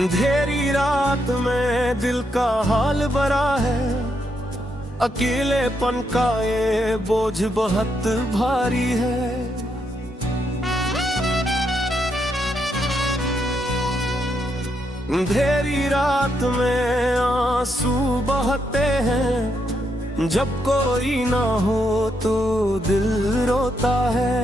अंधेरी रात में दिल का हाल बड़ा है, अकेलेपन का ये बोझ बहुत भारी है। अंधेरी रात में आंसू बहते हैं, जब कोई ना हो तो दिल रोता है।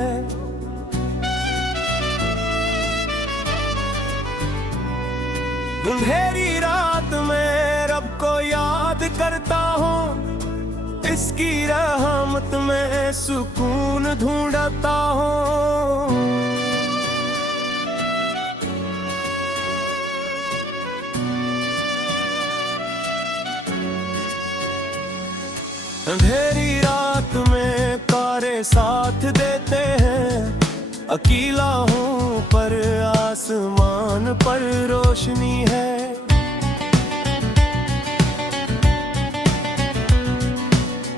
अंधेरी रात में रब को याद करता हूँ, इसकी रहमत में सुकून ढूंढता हूँ। अंधेरी रात में तारे साथ देते हैं, अकेला हूँ पर आसमान पर रोशनी है।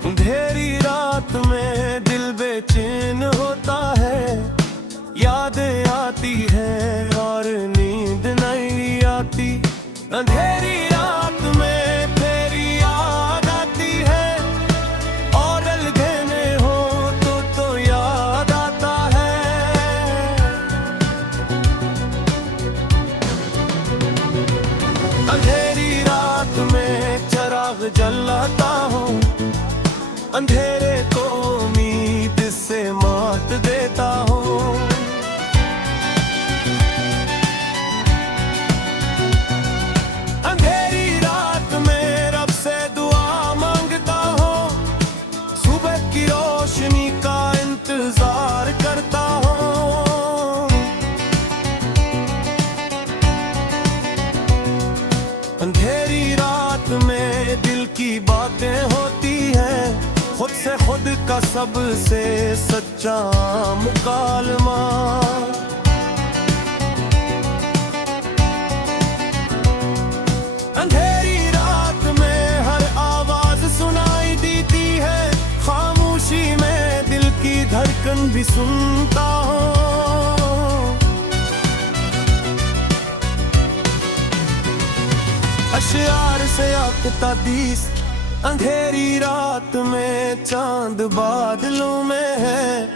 अंधेरी रात में दिल बेचैन होता है, यादें आती है और नींद नहीं आती। अंधेरी रात में तेरी याद आती है, और अलगने हो तो याद आता है। अंधेरी रात में चिराग जलाता हूँ, अंधेरे को उम्मीद से मात देता हूँ। अंधेरी रात में रब से दुआ मांगता हूँ, सुबह की रोशनी का इंतजार करता हूँ। अंधेरी रात में दिल की बातें होती हैं, खुद से खुद का सबसे सच्चा मुकालमा। अंधेरी रात में हर आवाज सुनाई देती है, खामोशी में दिल की धड़कन भी सुनता हूँ। अशआर से आकता दीस, अंधेरी रात में चांद बादलों में है,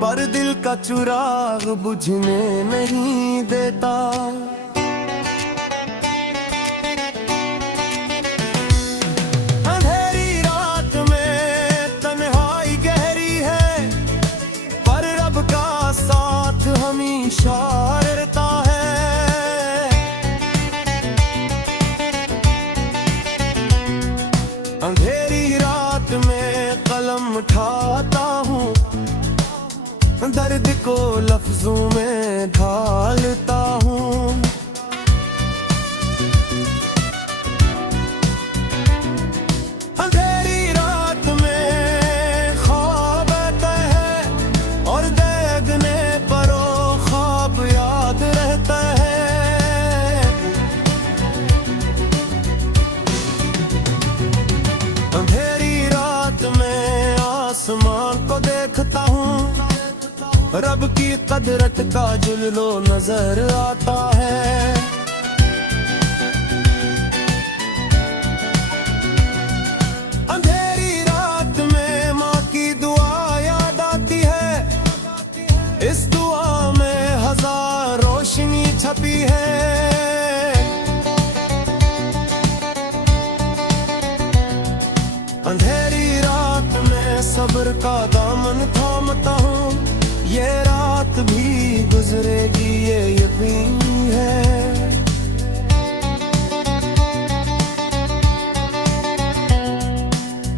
पर दिल का चिराग बुझने नहीं देता। अंधेरी रात में तन्हाई गहरी है, पर रब का साथ हमेशा रहता है। अंधेरी रात में कलम उठाता हूँ, दर्द को लफ्जों में ढालता हूँ। अंधेरी रात में ख्वाब आता है, और देखने पर वो ख्वाब याद रहता है। अंधेरी रात में आसमान को देखता हूँ, रब की कदरत का जुल्लो नजर आता है। अंधेरी रात में माँ की दुआ याद आती है, इस दुआ में हजार रोशनी छपी है। अंधेरी रात में सब्र का दामन थामता हूँ, ये रात भी गुजरेगी ये यकीन है।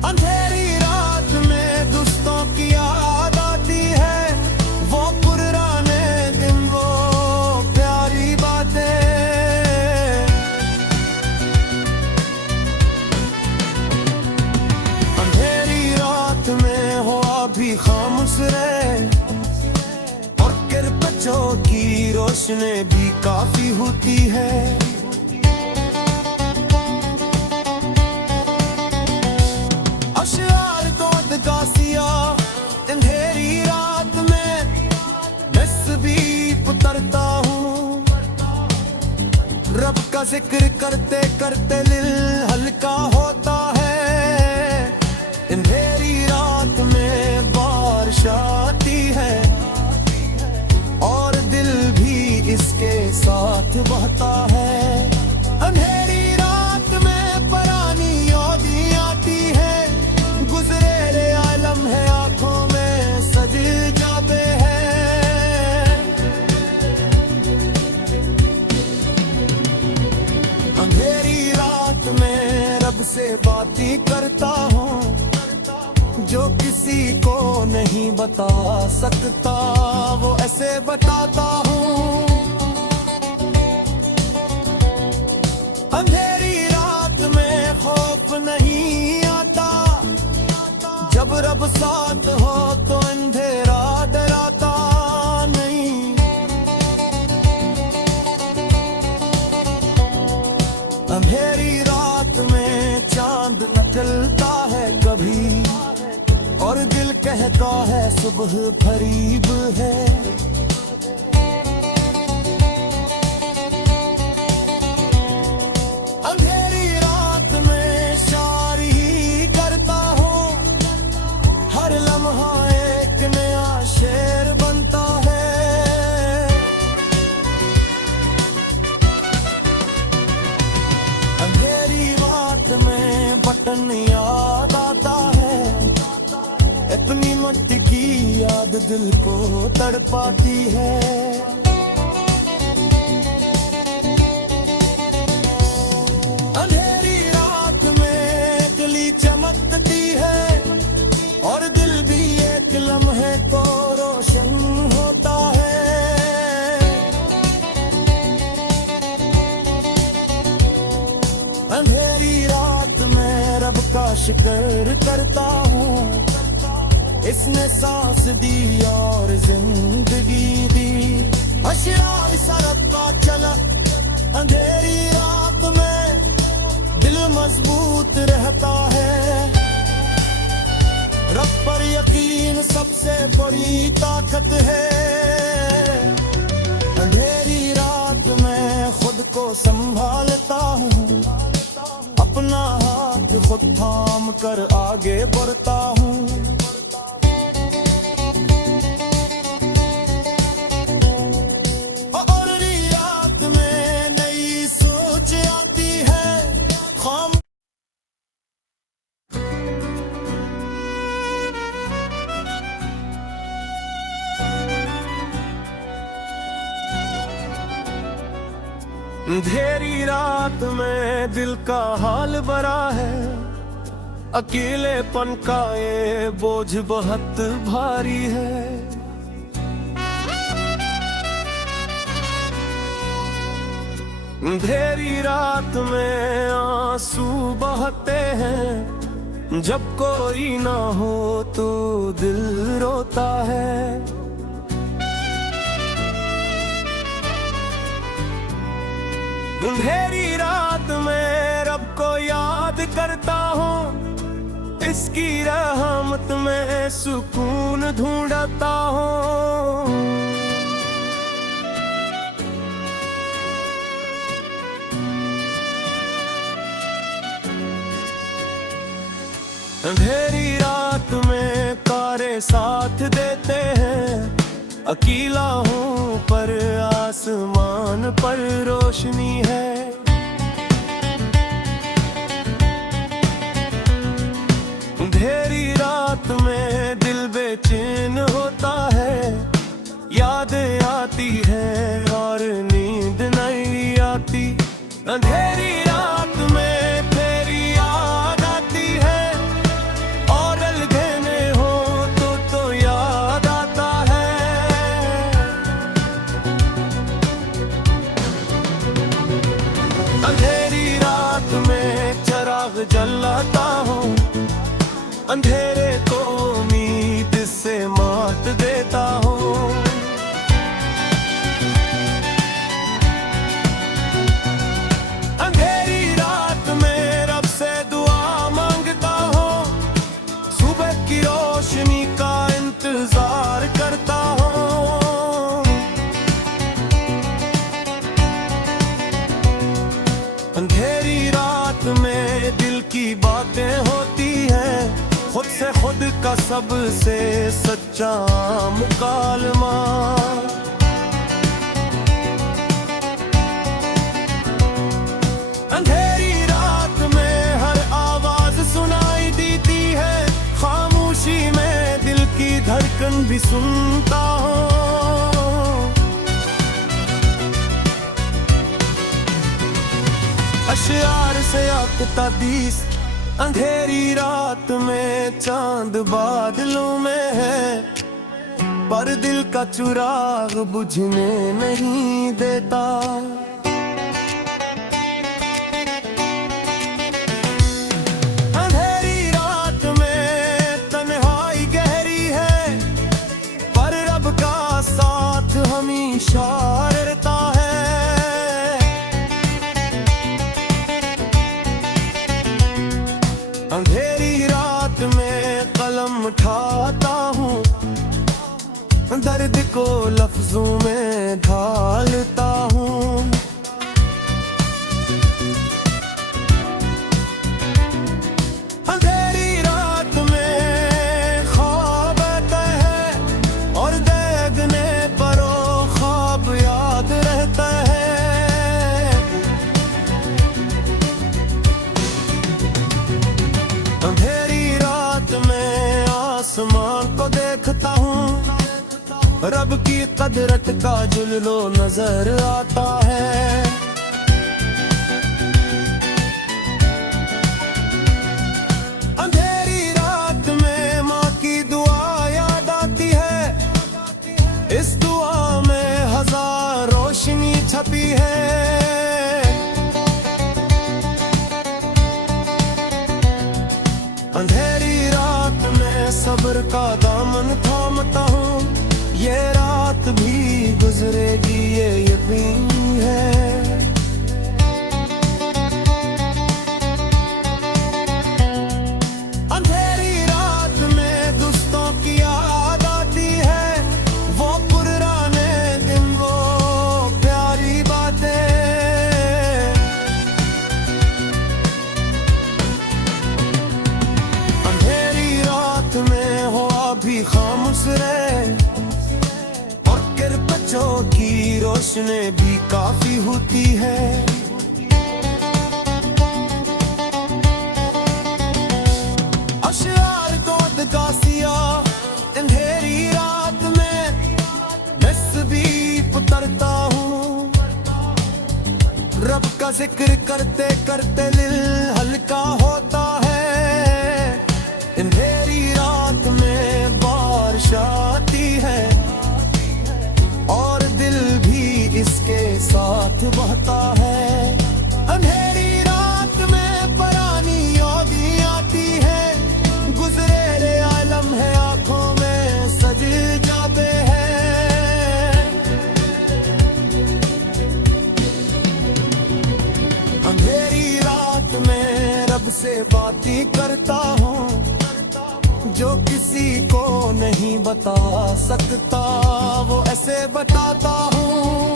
अंधेरी रात में दोस्तों की याद आती है, वो पुराने दिन वो प्यारी बातें। अंधेरी रात में हो अभी खामोश रहे, की रोशनी भी काफी होती है। अशआर तो दगासिया अंधेरी रात में नस्बी उतरता हूँ, जिक्र करते करते दिल हल्का होता है। अंधेरी रात में बारिश आती है और दिल भी इसके साथ बहता है। अंधेरी रात में पुरानी यादें आती है, गुजरे आलम है आंखों में सज जाते हैं। अंधेरी रात में रब से बातें करता हूँ जो किसी को नहीं बता सकता, वो ऐसे बताता हूँ। अंधेरी रात में खौफ नहीं आता, जब रब साथ हो तो अंधेरा डराता नहीं। अंधेरी रात में चांद निकलता है कभी और दिल कहता है सुबह करीब है। अंधेरी रात में शायरी ही करता हूँ, हर लम्हा एक नया शेर बनता है। अंधेरी रात में बटन याद आता है, अपनी मट्टी की याद दिल को तड़पाती है। अंधेरी रात में गली चमकती है और दिल भी एक लम्हे को रोशन होता है। अंधेरी रात में रब का शुक्र करता हूँ, इसने सांस दी और जिंदगी दी। होशियार सरब का चला अंधेरी रात में दिल मजबूत रहता है। रब पर यकीन सबसे बड़ी ताकत है। अंधेरी रात में खुद को संभालता हूँ, अपना हाथ खुद थाम कर आगे बढ़ता हूँ। अंधेरी रात में दिल का हाल बड़ा है, अकेलेपन का ये बोझ बहुत भारी है। अंधेरी रात में आंसू बहते हैं, जब कोई ना हो तो दिल रोता है। अंधेरी रात में रब को याद करता हूँ, इसकी रहमत में सुकून ढूंढता हूँ। अंधेरी रात में तारे साथ देते हैं, अकेला हूँ पर आसमान पर रोशनी है। अंधेरी रात में दिल बेचैन होता है, याद आती है और नींद नहीं आती। अंधेरी रात में तेरी याद आती है और अलगने हो तो याद आता है। अंधेरी रात में चिराग जलाता हूँ, अंधेरे को उम्मीद से मात देता हूँ। अंधेरी रात में रब से दुआ मांगता हूँ, सुबह की रोशनी का इंतजार करता हूँ। का सबसे सच्चा मुकालमा। अंधेरी रात में हर आवाज सुनाई देती है, खामोशी में दिल की धड़कन भी सुनता हूँ। अशयार से आपका दीस, अंधेरी रात में चांद बादलों में है, पर दिल का चिराग बुझने नहीं देता। अंधेरी रात में तन्हाई गहरी है, पर रब का साथ हमेशा रहता है। अंधेरी रात में कलम उठाता हूँ, दर्द को लफ्जों में ढालता हूँ। अंधेरी रात में ख्वाब आते हैं और देखने पर वो ख्वाब याद रहता है। अंधेरी रात में आसमान को देखता हूँ, रब की कदरत का जुल्लो नजर आता है। अंधेरी रात में माँ की दुआ याद आती है, इस दुआ में हजार रोशनी छपी है। अंधेरी रात में सब्र का दामन थामता हूँ, ये रात भी गुजरेगी ये यकीन है। अंधेरी रात में दोस्तों की याद आती है, वो पुराने दिन वो प्यारी बातें। अंधेरी रात में हवा भी खामोश रहे और किरपचों की रोशनी भी काफी होती है। अशयार को अदकासिया अंधेरी रात में नस्बी उतरता हूँ, रब का जिक्र करते करते दिल हल्का होता है। अंधेरी रात में बारिश आती है और दिल भी इसके साथ बहता है। अंधेरी रात में परानी यादें आती है, गुजरे आलम है आंखों में सज जाते हैं। अंधेरी रात में रब से बातें करता हूँ, जो किसी को नहीं बता सकता वो ऐसे बताता हूँ।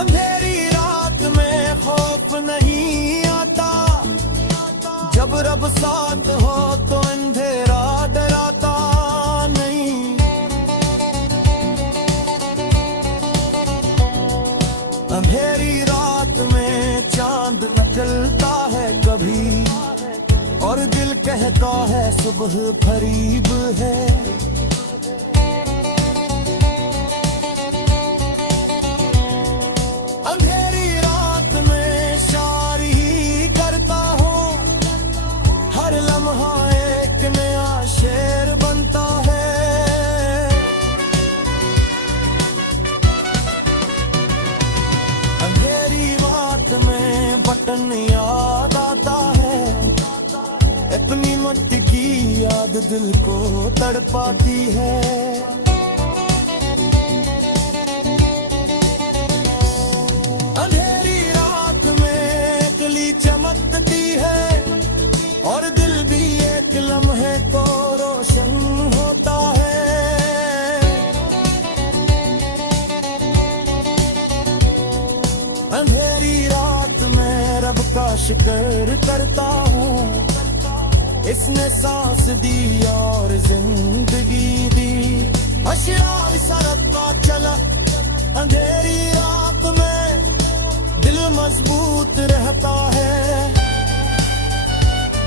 अंधेरी रात में खौफ नहीं आता, जब रब साथ हो तो अंधेरा डराता नहीं। अंधेरी रात में चांद निकलता है कभी और दिल कहता है सुबह करीब है। अंधेरी रात में शायरी करता हूँ, हर लम्हा एक नया शेर बनता है। अंधेरी रात में बटन याद आता है, अपनी मट्टी की याद दिल को तड़पाती है। अंधेरी रात में कली चमकती है और दिल भी एक लम्हे को रोशन होता है। अंधेरी रात में रब का शुक्र करता हूँ, इसने सांस दी और जिंदगी दी। होशियार सरकता चला अंधेरी रात में, दिल मजबूत रहता है।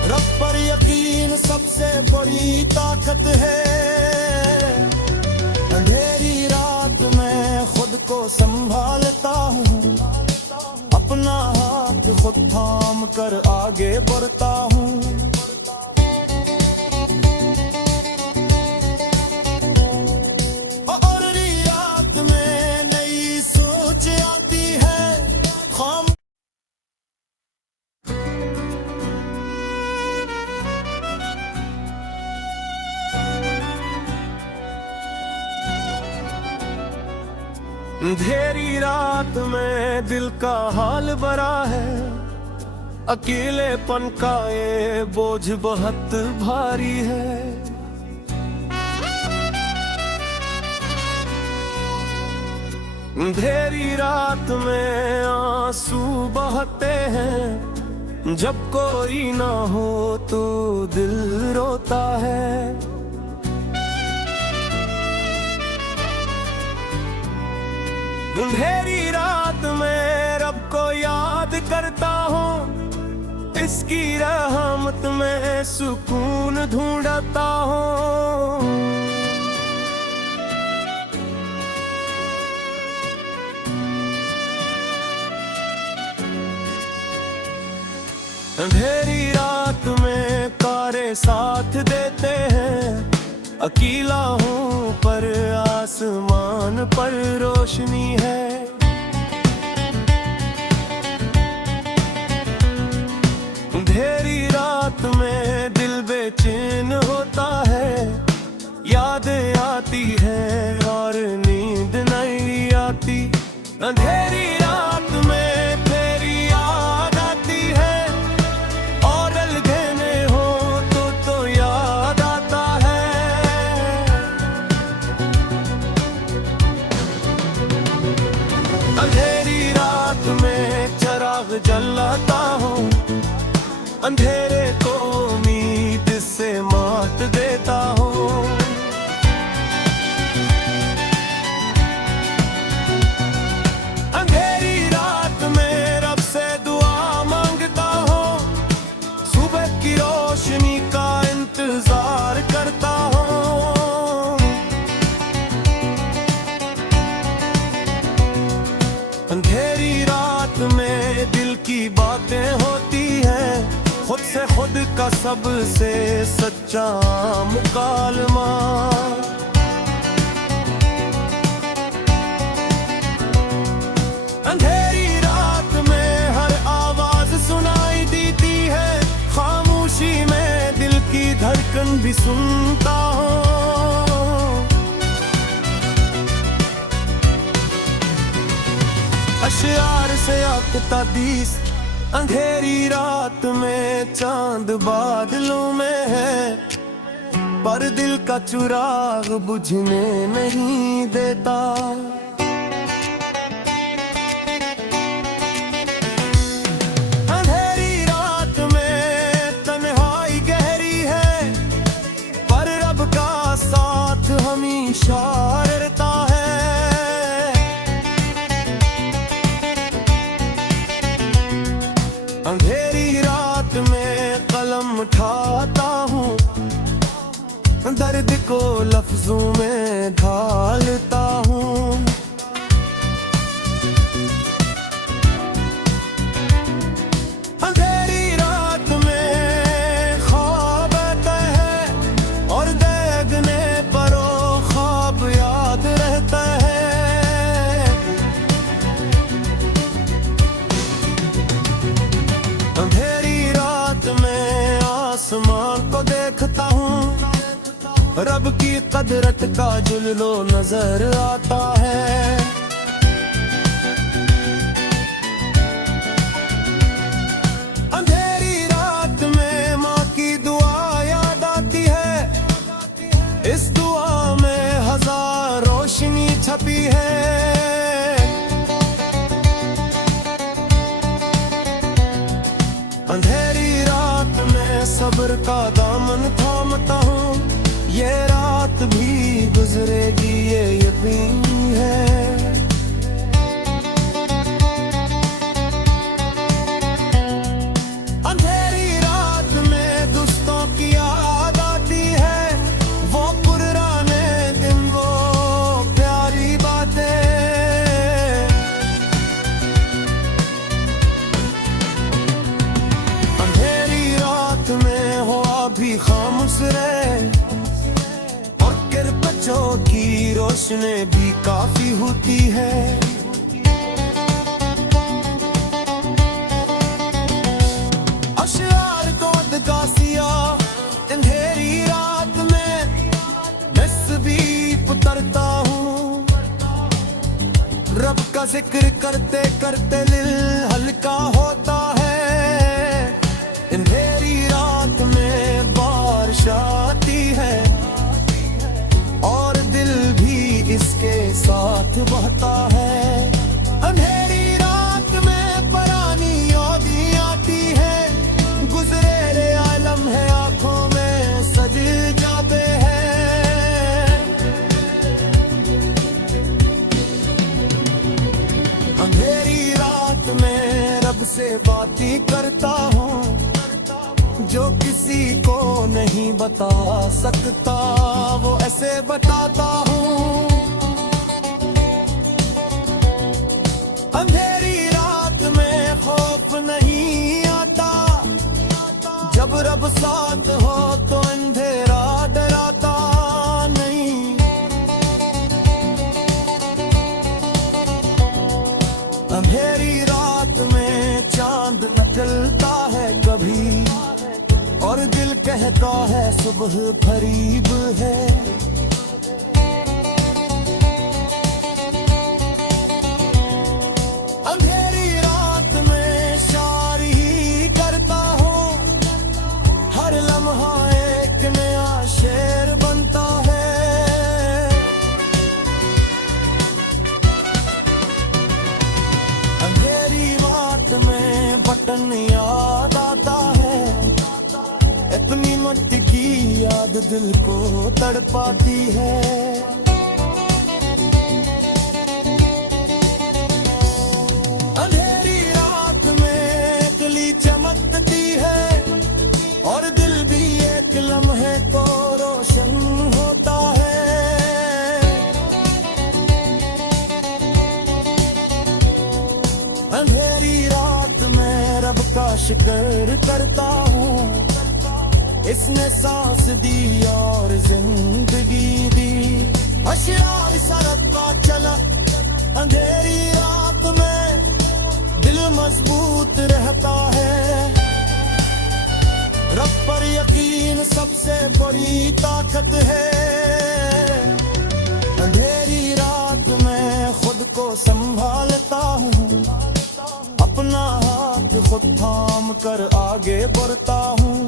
रब पर यकीन सबसे बड़ी ताकत है। अंधेरी रात में खुद को संभालता हूँ, अपना हाथ खुद थाम कर आगे बढ़ता हूँ। और रात में नई सोच आती है, खाम अंधेरी रात में दिल का हाल बड़ा है, अकेलेपन का ये बोझ बहुत भारी है। अंधेरी रात में आंसू बहते हैं, जब कोई ना हो तो दिल रोता है। अंधेरी रात में रब को याद करता हूँ, इसकी रहमत में सुकून ढूंढता हूँ। अंधेरी रात में तारे साथ देते हैं, अकेला हूँ पर आसमान पर रोशनी है। अंधेरी रात में दिल बेचैन होता है, यादें आती है और नींद नहीं आती। अंधेरी रात में तेरी याद आती है, और अलगने हो तो याद आता है। अंधेरी रात में चिराग जलाता हूँ, अंधेरे को उम्मीद से मात देता हूँ। अंधेरी रात में रब से दुआ मांगता हूँ, सुबह की रोशनी का इंतजार करता हूँ। अंधेरी रात में दिल की बातें होती हैं, खुद से खुद का सबसे सच्चा मुकालमा। अंधेरी रात में हर आवाज सुनाई देती है, खामोशी में दिल की धड़कन भी सुनता हूँ। अशआर से आपका दीस, अंधेरी रात में चांद बादलों में है, पर दिल का चिराग बुझने नहीं देता। अंधेरी रात में तन्हाई गहरी है, पर रब का साथ हमेशा रहता है। अंधेरी रात में कलम उठाता हूँ, दर्द को लफ्जों में ढालता हूँ। अंधेरी रात में ख्वाब आता है, और देखने पर वो ख्वाब याद रहता है। अंधेरी रात में आसमान को देखता हूँ, रब की कदरत का जुल्लो नजर आता है। अंधेरी रात में माँ की दुआ याद आती है, इस दुआ में हजार रोशनी छपी है। अंधेरी रात में सब्र का दामन थामता हूँ। ये रात भी गुजरेगी ये यकीन है। अंधेरी रात में दोस्तों की याद आती है, वो पुराने दिन, वो प्यारी बातें। अंधेरी रात में हो अभी खामोश रहे, और किरपचों की रोशनी भी काफी होती है। अशआर को अदकासिया अंधेरी रात में नस्बी उतरता हूँ। रब का जिक्र करते करते दिल हल्का होता है। अंधेरी रात में बारिश आती है, और दिल भी इसके साथ बहता है। अंधेरी रात में पुरानी यादें आती है, गुजरे आलम है आंखों में सज जाते हैं। अंधेरी रात में रब से बातें करता हूँ, जो किसी को नहीं बता सकता वो ऐसे बताता हूँ। अंधेरी रात में खौफ नहीं आता, जब रब साथ हो तो अंधेरा डराता नहीं। अंधेरी रात में चांद निकलता है कभी, और दिल कहता है सुबह करीब है। अंधेरी रात में शायरी करता हूँ, हर लम्हा एक नया शेर बनता है। अंधेरी रात में बटन याद आता है, अपनी मट्टी की याद दिल को तड़पाती है। अंधेरी रात में कली चमकती है, और दिल भी एक लम्हे को रोशन होता है। अंधेरी रात में रब का शुक्र करता हूँ, इसने सांस दी और जिंदगी दी। अशआर सरकता चला अंधेरी रात में, दिल मजबूत रहता है। रब पर यकीन सबसे बड़ी ताकत है। अंधेरी रात में खुद को संभालता हूँ, अपना हाथ खुद थाम कर आगे बढ़ता हूँ।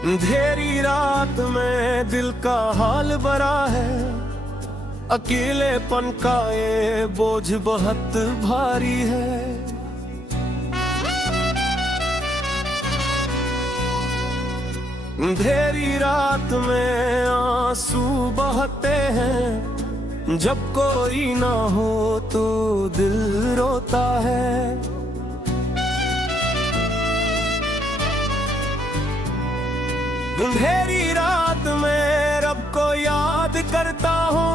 अंधेरी रात में दिल का हाल बड़ा है, अकेलेपन का ये बोझ बहुत भारी है। अंधेरी रात में आंसू बहते हैं, जब कोई ना हो तो दिल रोता है। अंधेरी रात में रब को याद करता हूँ,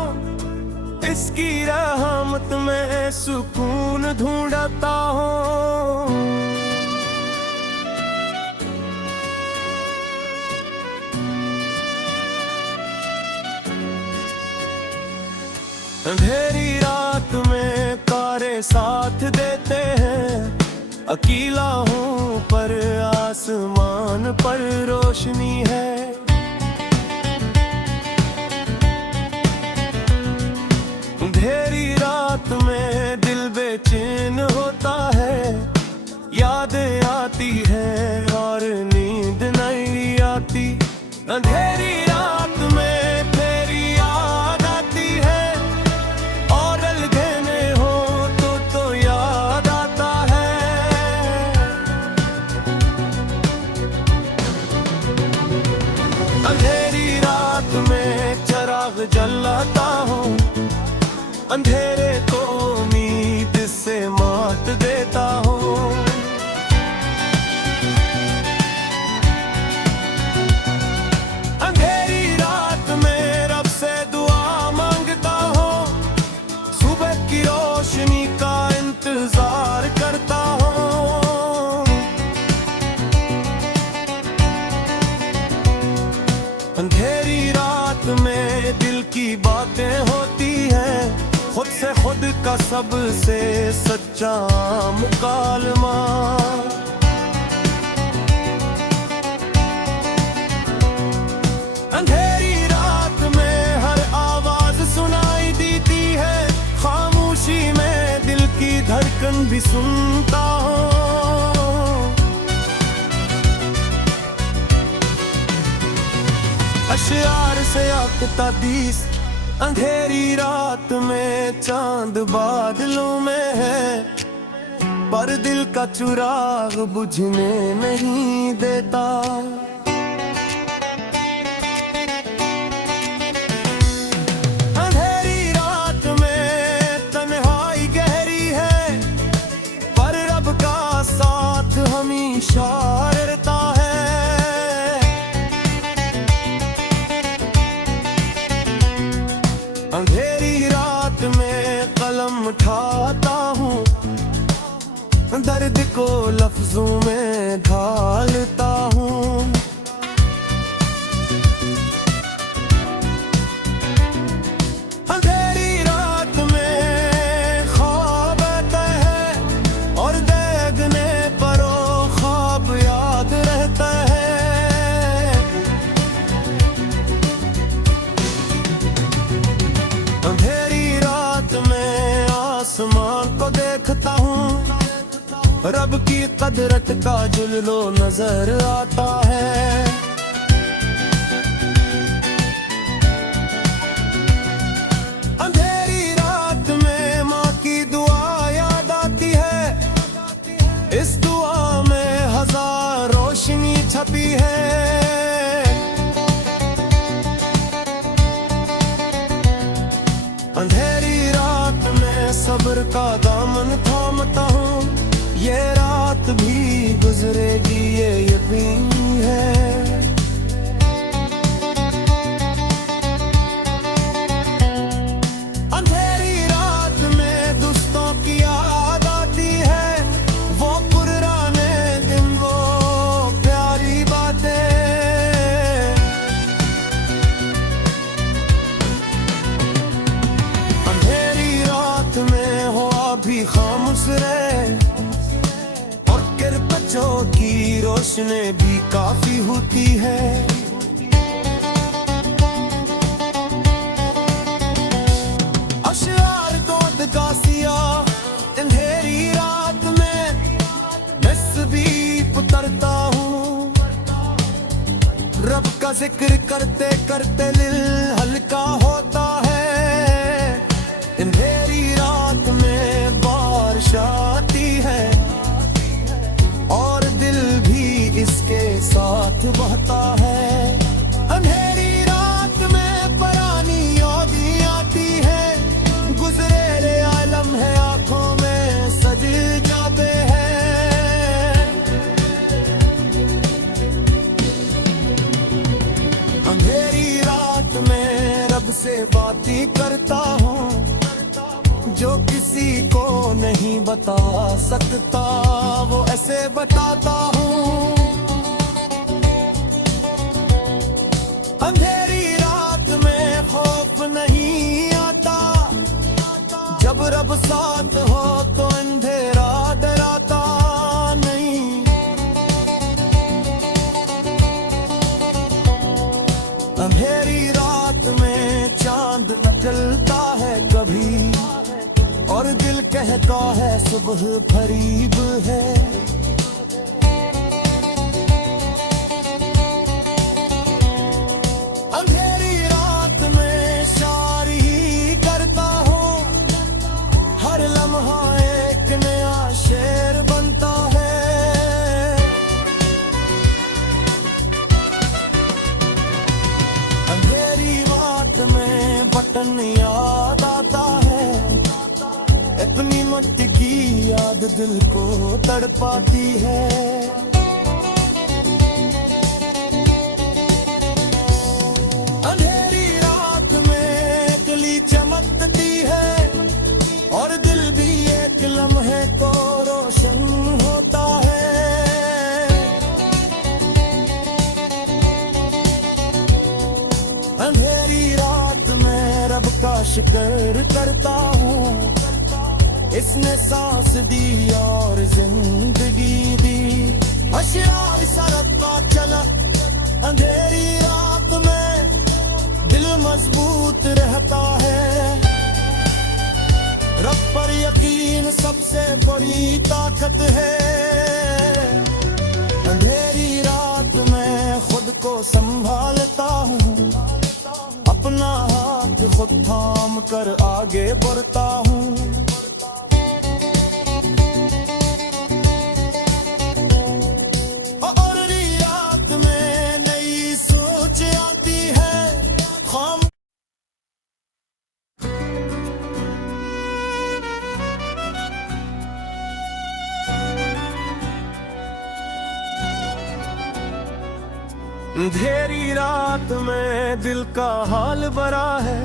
इसकी रहमत में सुकून ढूंढता हूँ। अंधेरी रात में तारे साथ देते हैं, अकेला हूँ पर आसमान पर रोशनी है। अंधेरी रात में अंधेरे को उम्मीद से मात देता हूँ। अंधेरी रात में रब से दुआ मांगता हूँ, सुबह की रोशनी का इंतजार करता हूँ। अंधेरी रात में दिल की बातें होती हैं, खुद से खुद का सबसे सच्चा मुकालमा। अंधेरी रात में हर आवाज सुनाई देती है, खामोशी में दिल की धड़कन भी सुनता हूँ। अशआर से अक़्तादीस। अंधेरी रात में चांद बादलों में है, पर दिल का चिराग बुझने नहीं देता। अंधेरी रात में तन्हाई गहरी है, पर रब का साथ हमेशा रहता है। अंधेरी रात में कलम उठाता हूँ, दर्द को लफ्जों में ढालता हूँ। अंधेरी रात में ख्वाब आते हैं, और देखने पर वो ख्वाब याद रहता है। अंधेरी रात में आसमान को देखता हूँ, रब की कदरत का जुल्लो नजर आता है। अंधेरी रात में माँ की दुआ याद आती है, इस दुआ में हजार रोशनी छपी है। अंधेरी रात में सब्र का दामन थामता हूँ, ये रात भी गुजरेगी ये यकीन है। अंधेरी रात में दोस्तों की याद आती है, वो पुराने दिन वो प्यारी बातें। अंधेरी रात में हो अभी खामोश रहे, बच्चों की रोशनी भी काफी होती है। अशआर को दगासिया अंधेरी रात में नस्बी उतरता हूँ, रब का जिक्र करते करते दिल हल्का होता है। अंधेरी रात में बारिश आती है, और दिल भी इसके साथ बहता है। अंधेरी रात में पुरानी यादें आती है, गुजरे आलम है आंखों में सज जाते हैं। अंधेरी रात में रब से बातें करता हूँ, जो किसी को नहीं बता सकता वो ऐसे बताता हूँ। अंधेरी रात में खौफ नहीं आता, जब रब साथ हो तो अंधेरा डराता नहीं। अंधेरी रात में चांद निकलता है कभी, और दिल कहता है सुबह करीब है। अंधेरी रात में शायरी करता हूँ, हर लम्हा एक नया शेर बनता है। अंधेरी रात में बटन या याद आता है, अपनी मट्टी की याद दिल को तड़पाती है। अंधेरी रात में कली चमकती है और दिल भी एक लम्हे को रोशन होता है। अंधेरी रात में रब का शुक्र करता हूँ, इसने सांस दी और जिंदगी दी। होशियार सरकता चला अंधेरी रात में, दिल मजबूत रहता है। रब पर यकीन सबसे बड़ी ताकत है। अंधेरी रात में खुद को संभालता हूँ, अपना हाथ खुद थाम कर आगे बढ़ता हूँ। और रात में नई सोच आती है, खाम अंधेरी रात में दिल का हाल बड़ा है,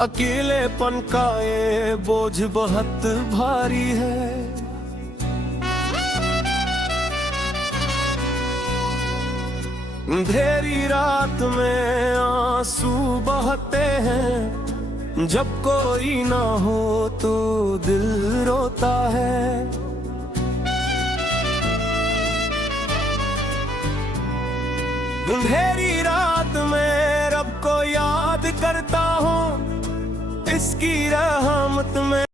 अकेलेपन का ये बोझ बहुत भारी है। अंधेरी रात में आंसू बहते हैं, जब कोई ना हो तो दिल रोता है। अंधेरी रात में रब को याद करता हूँ, इसकी रहमत में